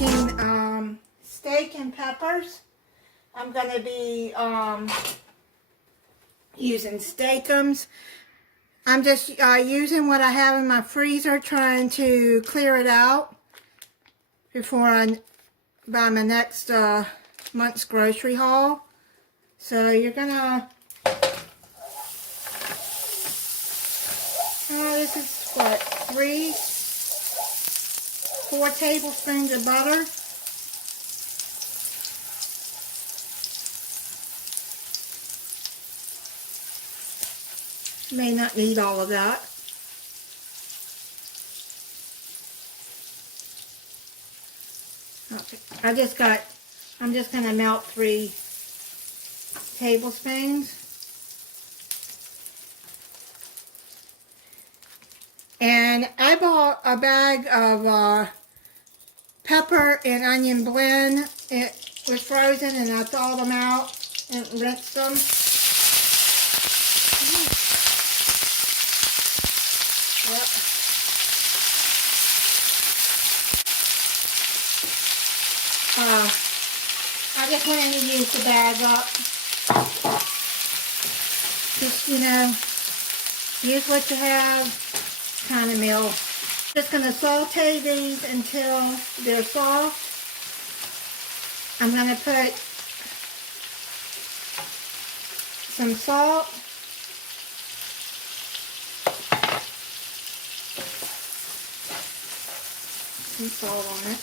making steak and peppers. I'm going to be using steakums. I'm just using what I have in my freezer, trying to clear it out before I buy my next month's grocery haul. So you're going to, this is what, 4 tablespoons of butter. May not need all of that. Okay, I'm just going to melt 3 tablespoons. And I bought a bag of pepper and onion blend. It was frozen and I thawed them out and rinsed them. Yep. I just went in to use the bag up. Just, use what you have, kind of meal. Just going to saute these until they're soft. I'm going to put some salt. Some salt on it.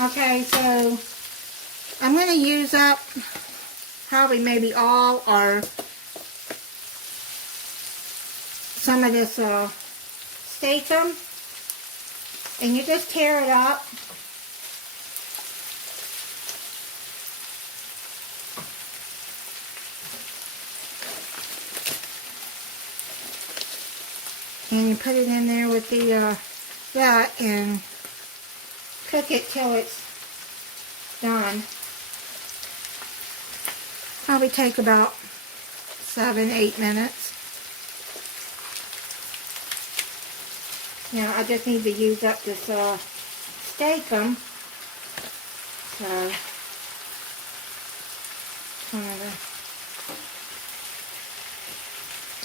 Okay, so I'm going to use up probably maybe all or some of this steakum, and you just tear it up. And you put it in there with the that and cook it till it's done. Probably take about 7-8 minutes. Now I just need to use up this steakum. So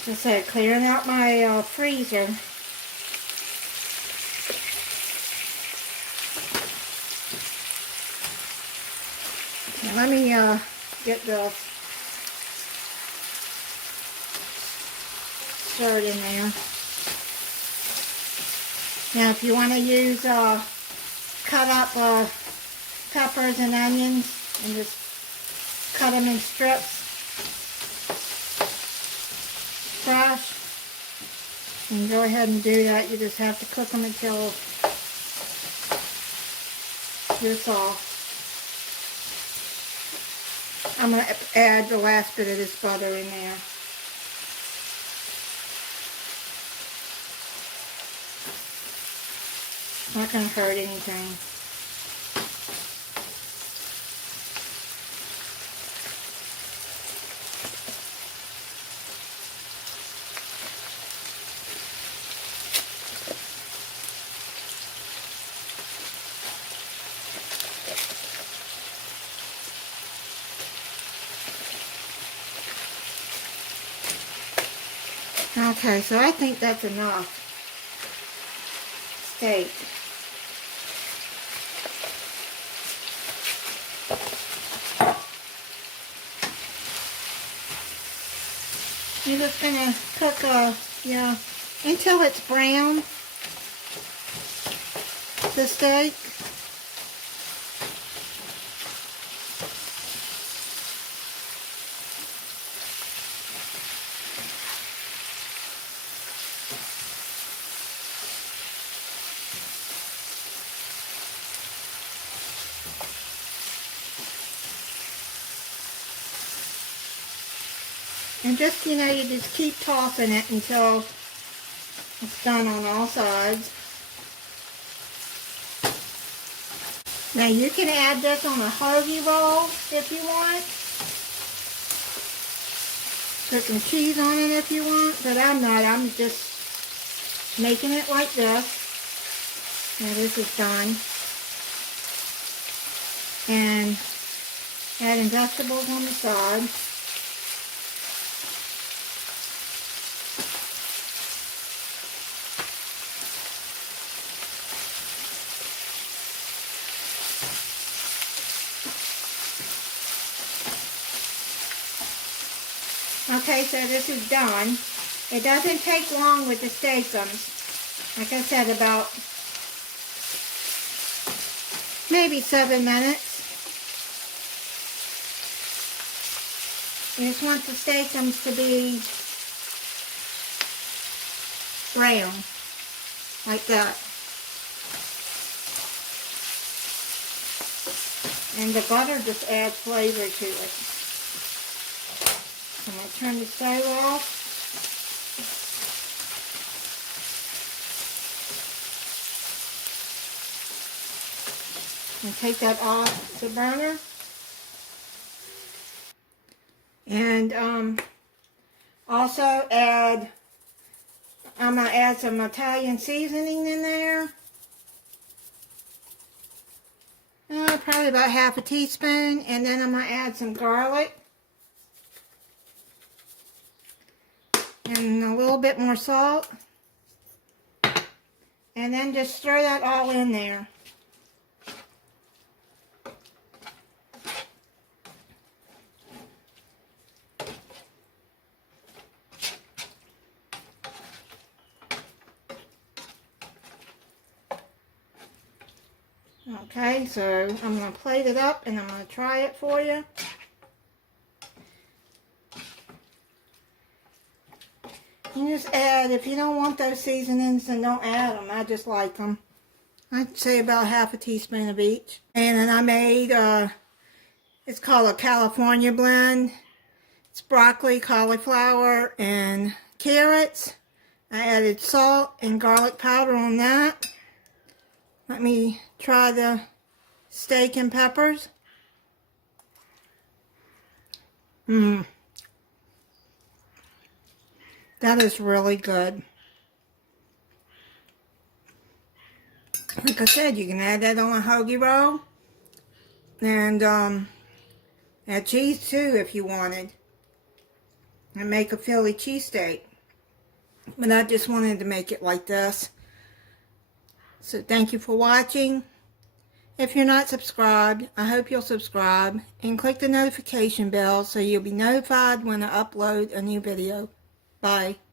just I said, clearing out my freezer. Okay, let me get the stirred in there. Now if you want to use cut up peppers and onions and just cut them in strips fresh, and go ahead and do that. You just have to cook them until they're soft. I'm going to add the last bit of this butter in there. Not going to hurt anything. Okay, so I think that's enough steak. You're just going to cook, until it's brown, the steak. And just, you just keep tossing it until it's done on all sides. Now you can add this on a hoagie roll if you want. Put some cheese on it if you want, but I'm not. I'm just making it like this. Now this is done. and adding vegetables on the side. Okay, so this is done. It doesn't take long with the steakums. Like I said, about maybe 7 minutes. You just want the steakums to be brown, like that. And the butter just adds flavor to it. I'm going to turn the stove off. And take that off the burner. And also I'm going to add some Italian seasoning in there. Probably about half a teaspoon. And then I'm going to add some garlic. And a little bit more salt. And then just stir that all in there. Okay, so I'm going to plate it up and I'm going to try it for you. You just add, if you don't want those seasonings, then don't add them. I just like them. I'd say about half a teaspoon of each. And then I made, it's called a California blend. It's broccoli, cauliflower, and carrots. I added salt and garlic powder on that. Let me try the steak and peppers. That is really good. Like I said, you can add that on a hoagie roll. And add cheese too if you wanted. And make a Philly cheesesteak. But I just wanted to make it like this. So thank you for watching. If you're not subscribed, I hope you'll subscribe. And click the notification bell so you'll be notified when I upload a new video. Bye.